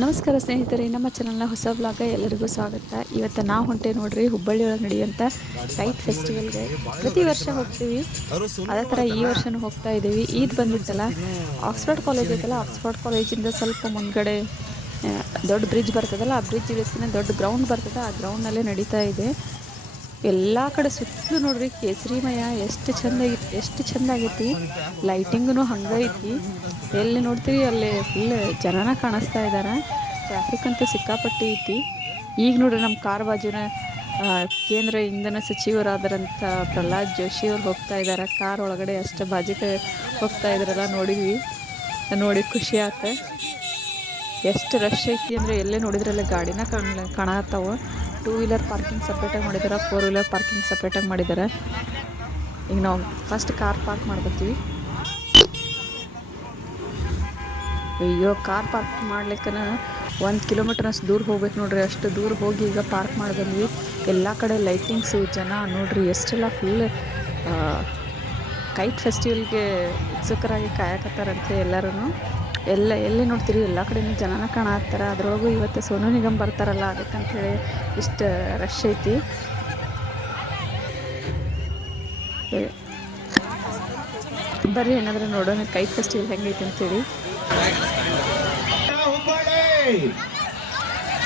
ನಮಸ್ಕಾರ ಸ್ನೇಹಿತರೆ, ನಮ್ಮ ಚಾನಲ್ನ ಹೊಸ ಬ್ಲಾಗ್ ಎಲ್ಲರಿಗೂ ಸ್ವಾಗತ. ಇವತ್ತು ನಾವು ಹೊಂಟೆ ನೋಡ್ರಿ ಹುಬ್ಬಳ್ಳಿ ಒಳಗೆ ನಡೆಯುವಂಥ ಕೈಟ್ ಫೆಸ್ಟಿವಲ್ಗೆ. ಪ್ರತಿ ವರ್ಷ ಹೋಗ್ತೀವಿ, ಅದೇ ಥರ ಈ ವರ್ಷನೂ ಹೋಗ್ತಾ ಇದ್ದೀವಿ. ಈದ್ ಬಂದಿತ್ತಲ್ಲ, ಆಕ್ಸ್ಫರ್ಡ್ ಕಾಲೇಜ್ ಐತಲ್ಲ, ಆಕ್ಸ್ಫರ್ಡ್ ಕಾಲೇಜಿಂದ ಸ್ವಲ್ಪ ಮುಂದ್ಗಡೆ ದೊಡ್ಡ ಬ್ರಿಡ್ಜ್ ಬರ್ತದಲ್ಲ, ಆ ಬ್ರಿಡ್ಜ್ ಇಳಿಸ್ಕಿನ ದೊಡ್ಡ ಗ್ರೌಂಡ್ ಬರ್ತದೆ, ಆ ಗ್ರೌಂಡ್ನಲ್ಲೇ ನಡೀತಾ ಇದೆ. ಎಲ್ಲ ಕಡೆ ಸುತ್ತಲೂ ನೋಡ್ರಿ ಕೇಸರಿಮಯ ಎಷ್ಟು ಚಂದ ಆಗೈತಿ. ಲೈಟಿಂಗೂ ಹಂಗೆ ಐತಿ. ಎಲ್ಲಿ ನೋಡ್ತೀವಿ ಅಲ್ಲಿ ಫುಲ್ ಜನನ ಕಾಣಿಸ್ತಾ ಇದ್ದಾರೆ. ಟ್ರಾಫಿಕ್ ಅಂತೂ ಸಿಕ್ಕಾಪಟ್ಟಿ ಐತಿ. ಈಗ ನೋಡ್ರಿ ನಮ್ಮ ಕಾರ್ ಬಾಜುನ ಕೇಂದ್ರ ಇಂಧನ ಸಚಿವರಾದರಂಥ ಪ್ರಹ್ಲಾದ್ ಜೋಶಿ ಅವ್ರು ಹೋಗ್ತಾ ಇದ್ದಾರೆ. ಕಾರ್ ಒಳಗಡೆ ಅಷ್ಟು ಬಾಜಿಗೆ ಹೋಗ್ತಾ ಇದ್ರಲ್ಲ, ನೋಡಿದ್ವಿ. ನೋಡಿ ಖುಷಿ ಆಯ್ತು. ಎಷ್ಟು ರಶ್ ಐತಿ ಅಂದರೆ ಎಲ್ಲೇ ನೋಡಿದ್ರಲ್ಲ ಗಾಡಿನ ಕಾಣತ್ತಾವ. 2 ವೀಲರ್ ಪಾರ್ಕಿಂಗ್ ಸಪ್ರೇಟಾಗಿ ಮಾಡಿದ್ದಾರೆ, 4 ವೀಲರ್ ಪಾರ್ಕಿಂಗ್ ಸಪ್ರೇಟಾಗಿ ಮಾಡಿದ್ದಾರೆ. ಈಗ ನಾವು ಫಸ್ಟ್ ಕಾರ್ ಪಾರ್ಕ್ ಮಾಡ್ಕೊತೀವಿ. ಅಯ್ಯೋ, ಕಾರ್ ಪಾರ್ಕ್ ಮಾಡ್ಲಿಕ್ಕನ 1 ಕಿಲೋಮೀಟರ್ ಅಷ್ಟು ದೂರ ಹೋಗ್ಬೇಕು ನೋಡ್ರಿ. ಅಷ್ಟು ದೂರ ಹೋಗಿ ಈಗ ಪಾರ್ಕ್ ಮಾಡಿ ಬಂದ್ವಿ. ಎಲ್ಲ ಕಡೆ ಲೈಟಿಂಗ್ಸು, ಜನ ನೋಡ್ರಿ ಎಷ್ಟೆಲ್ಲ ಫುಲ್ ಕೈಟ್ ಫೆಸ್ಟಿವಲ್ಗೆ ಉತ್ಸುಕರಾಗಿ ಕಾಯಕತ್ತಾರಂತೆ ಎಲ್ಲರೂ. ಎಲ್ಲಿ ನೋಡ್ತೀರಿ ಎಲ್ಲ ಕಡೆನೂ ಜನನ ಕಾಣತ್ತಾರ. ಅದ್ರೊಳಗೂ ಇವತ್ತು ಸೋನು ನಿಗಮ್ ಬರ್ತಾರಲ್ಲ, ಅದಕ್ಕಂತೇಳಿ ಇಷ್ಟು ರಶ್ ಐತಿ. ಬರ್ರಿ ಏನಾದರೂ ನೋಡೋಣ ಕೈಟ್ ಫೆಸ್ಟಿವಲ್ ಹೆಂಗೈತಿ ಅಂತೇಳಿ.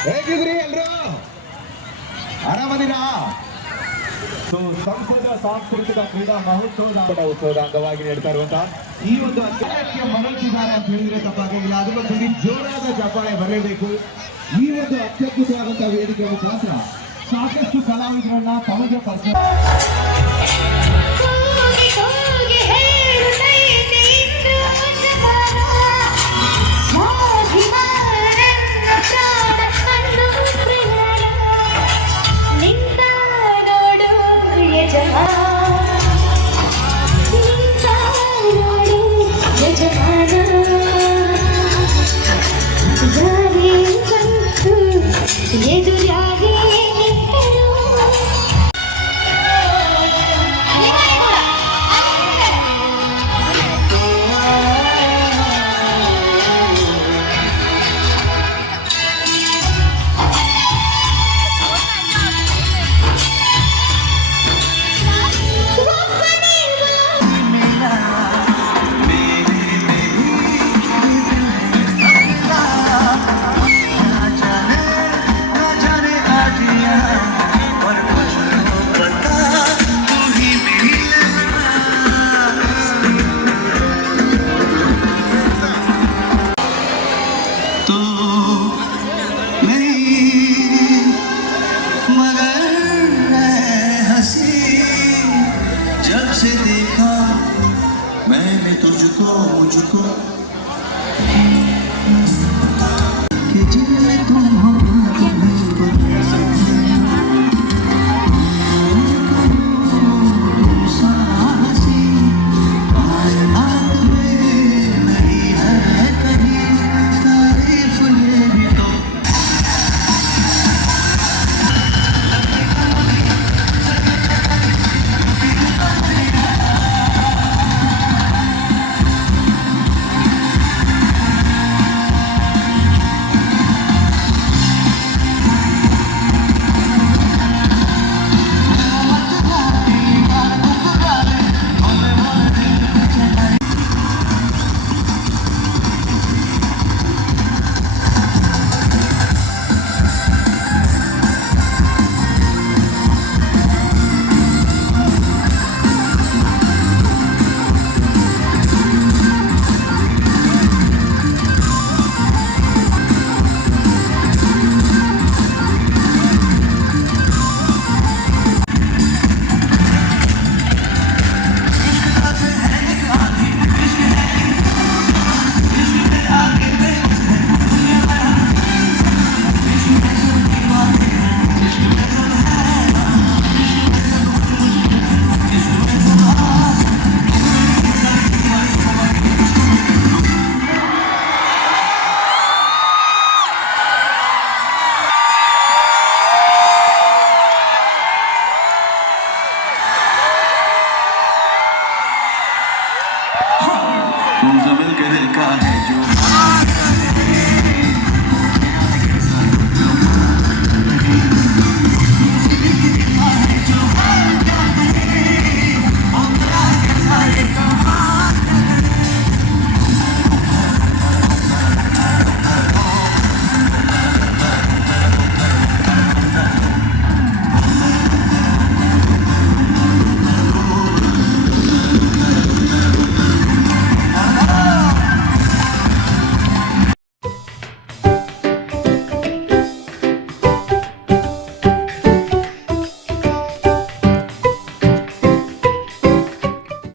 ಹೇಗಿದ್ರಿ ಎಲ್ರು? ಆರಾಮದಿರಾ? ಸಂಸದ ಸಾಂಸ್ಕೃತಿಕ ಕ್ರೀಡಾ ಮಹೋತ್ಸವದ ಅಂಗವಾಗಿ ನಡೀತಾ ಇರುವಂತಹ ಈ ಒಂದು ಅತ್ಯಂತ ಮನೋಚಿದ್ದಾರೆ ಅಂತ ಹೇಳಿದ್ರೆ ತಪ್ಪಾಗಿಲ್ಲ. ಅದಕ್ಕೊಂದು ಜೋರಾದ ಚಪ್ಪಾಳೆ ಬರಲೇಬೇಕು. ಈ ಒಂದು ಅತ್ಯದ್ಭುತವಾದಂತಹ ವೇದಿಕೆ ಮುಖಾಂತರ ಸಾಕಷ್ಟು ಕಲಾವಿದರನ್ನ ತಮಗೆ